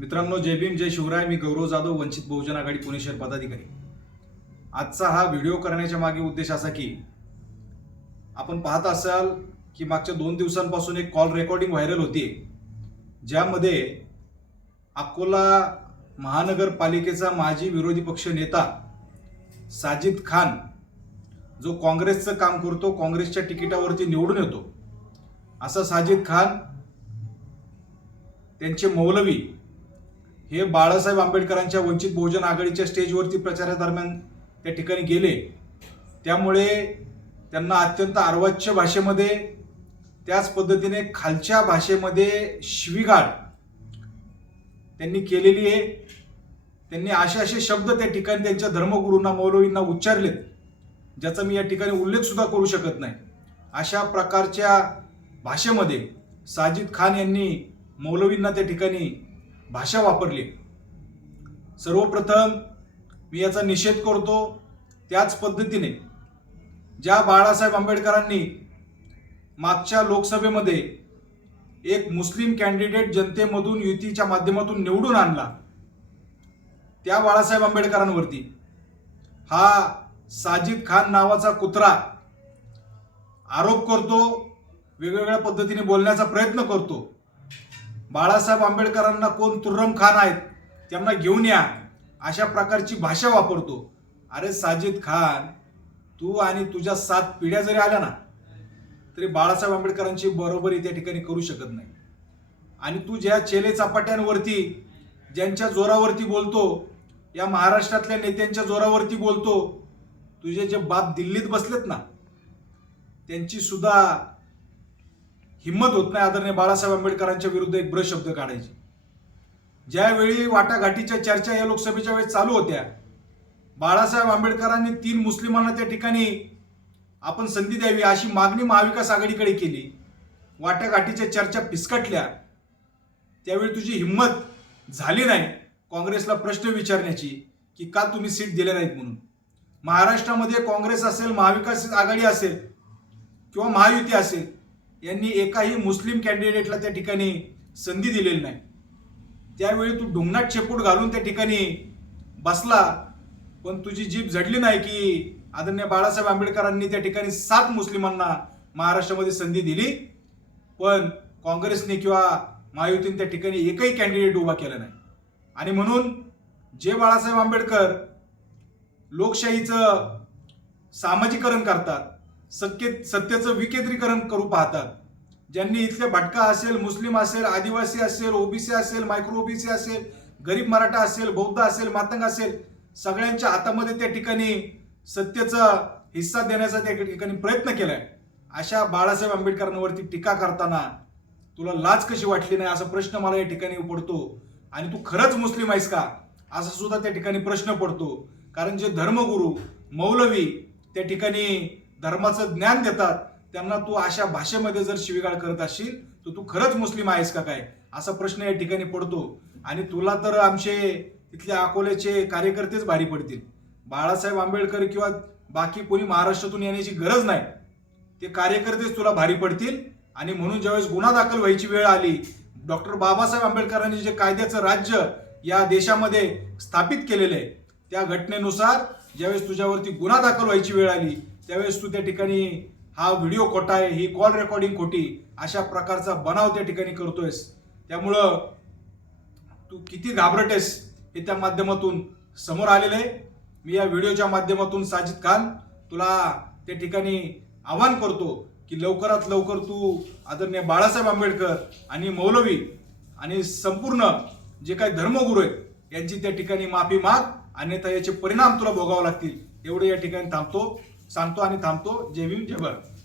मित्रांनो, जय भीम जय शिवराय. मी गौरव जाधव, वंचित बहुजन आघाडी पुणे शहर पदाधिकारी. आजचा हा व्हिडिओ करण्याच्या मागे उद्देश असा की आपण पाहत असाल की मागच्या 2 दिवसांपासून एक कॉल रेकॉर्डिंग व्हायरल होती, ज्यामध्ये अकोला महानगरपालिकेचा माजी विरोधी पक्ष नेता साजिद खान, जो काँग्रेसचं काम करतो, काँग्रेसच्या तिकिटावरती निवडून येतो, असा साजिद खान त्यांचे मौलवी हे बाळासाहेब आंबेडकरांच्या वंचित बहुजन आघाडीच्या स्टेजवरती प्रचारादरम्यान त्या ठिकाणी गेले. त्यामुळे त्यांना अत्यंत अर्वाच्य भाषेमध्ये, त्याच पद्धतीने खालच्या भाषेमध्ये शिवीगाळ त्यांनी केलेली आहे. त्यांनी असे शब्द त्या ठिकाणी त्यांच्या धर्मगुरूंना, मौलवींना उच्चारलेत, ज्याचा मी या ठिकाणी उल्लेख सुद्धा करू शकत नाही. अशा प्रकारच्या भाषेमध्ये साजिद खान यांनी मौलवींना त्या ठिकाणी भाषा वापरली. सर्वप्रथम मी याचा निषेध करतो. त्याच पद्धतीने ज्या बाळासाहेब आंबेडकरांनी मागच्या लोकसभेमध्ये एक मुस्लिम कॅन्डिडेट जनतेमधून युतीच्या माध्यमातून निवडून आणला, त्या बाळासाहेब आंबेडकरांवरती हा साजिद खान नावाचा कुत्रा आरोप करतो, वेगवेगळ्या पद्धतीने बोलण्याचा प्रयत्न करतो. बाळासाहेब आंबेडकरांना कोण तुर्रम खान आहेत, त्यांना घेऊन या, अशा प्रकारची भाषा वापरतो. अरे साजिद खान, तू आणि तुझ्या 7 पिढ्या जरी आल्या ना, तरी बाळासाहेब आंबेडकरांची बरोबरी त्या ठिकाणी करू शकत नाही. आणि तू ज्या चेले चापाट्यांवरती, ज्यांच्या जोरावरती बोलतो, या महाराष्ट्रातल्या नेत्यांच्या जोरावरती बोलतो, तुझे जे बाप दिल्लीत बसलेत ना, त्यांची सुद्धा हिम्मत होत नाही आदरणीय बाळासाहेब आंबेडकरांच्या विरुद्ध एक ब्रश शब्द काढायची. ज्यावेळी वाटाघाटीच्या चर्चा या लोकसभेच्या वेळेस चालू होत्या, बाळासाहेब आंबेडकरांनी 3 मुस्लिमांना त्या ठिकाणी आपण संधी द्यावी अशी मागणी महाविकास आघाडीकडे केली. वाटाघाटीच्या चर्चा फिसकटल्या. त्यावेळी तुझी हिम्मत झाली नाही काँग्रेसला प्रश्न विचारण्याची की का तुम्ही सीट दिले नाहीत म्हणून. महाराष्ट्रामध्ये काँग्रेस असेल, महाविकास आघाडी असेल किंवा महायुती असेल, यांनी एकाही मुस्लिम कॅन्डिडेटला त्या ठिकाणी संधी दिलेली नाही. त्यावेळी तू ढुंगणात शेपूट घालून त्या ठिकाणी बसला, पण तुझी जीभ झडली नाही की आदरणीय बाळासाहेब आंबेडकरांनी त्या ठिकाणी 7 मुस्लिमांना महाराष्ट्रामध्ये संधी दिली, पण काँग्रेसने किंवा महायुतीने त्या ठिकाणी एकही कॅन्डिडेट उभा केला नाही. आणि म्हणून जे बाळासाहेब आंबेडकर लोकशाहीचं सामाजिकरण करतात, सत्तेचं विकेंद्रीकरण करू पाहतात, ज्यांनी इथले भटका असेल, मुस्लिम असेल, आदिवासी असेल, ओबीसी असेल, मायक्रो ओबीसी असेल, गरीब मराठा असेल, बौद्ध असेल, मातंग असेल, सगळ्यांच्या हातामध्ये त्या ठिकाणी सत्तेचा हिस्सा देण्याचा त्या ठिकाणी प्रयत्न केलाय, अशा बाळासाहेब आंबेडकरांवरती टीका करताना तुला लाज कशी वाटली नाही असा प्रश्न मला या ठिकाणी पडतो. आणि तू खरंच मुस्लिम आहेस का असा सुद्धा त्या ठिकाणी प्रश्न पडतो. कारण जे धर्मगुरू, मौलवी त्या ठिकाणी धर्माचं ज्ञान देतात, त्यांना तू अशा भाषेमध्ये जर शिवीगाळ करत असशील तर तू खरंच मुस्लिम आहेस का काय असा प्रश्न या ठिकाणी पडतो. आणि तुला तर आमचे इथल्या अकोल्याचे कार्यकर्तेच भारी पडतील. बाळासाहेब आंबेडकर किंवा बाकी कोणी महाराष्ट्रातून येण्याची गरज नाही, ते कार्यकर्तेच तुला भारी पडतील. आणि म्हणून ज्यावेळेस गुन्हा दाखल व्हायची वेळ आली, डॉक्टर बाबासाहेब आंबेडकरांनी जे कायद्याचं राज्य या देशामध्ये स्थापित केलेलं आहे, त्या घटनेनुसार ज्यावेळेस तुझ्यावरती गुन्हा दाखल व्हायची वेळ आली, त्यावेळेस तू त्या ठिकाणी हा व्हिडिओ खोटा आहे, ही कॉल रेकॉर्डिंग खोटी, अशा प्रकारचा बनाव त्या ठिकाणी करतोयस. त्यामुळं तू किती घाबरट आहेस हे त्या माध्यमातून समोर आलेलं आहे. मी या व्हिडिओच्या माध्यमातून साजिद खान तुला त्या ठिकाणी आवाहन करतो की लवकरात लवकर तू आदरणीय बाळासाहेब आंबेडकर आणि मौलवी आणि संपूर्ण जे काही धर्मगुरू आहेत यांची त्या ठिकाणी माफी माग, अन्यथा याचे परिणाम तुला भोगावे लागतील. एवढे या ठिकाणी सांगतो आणि थांबतो. जय भीम जय भारत.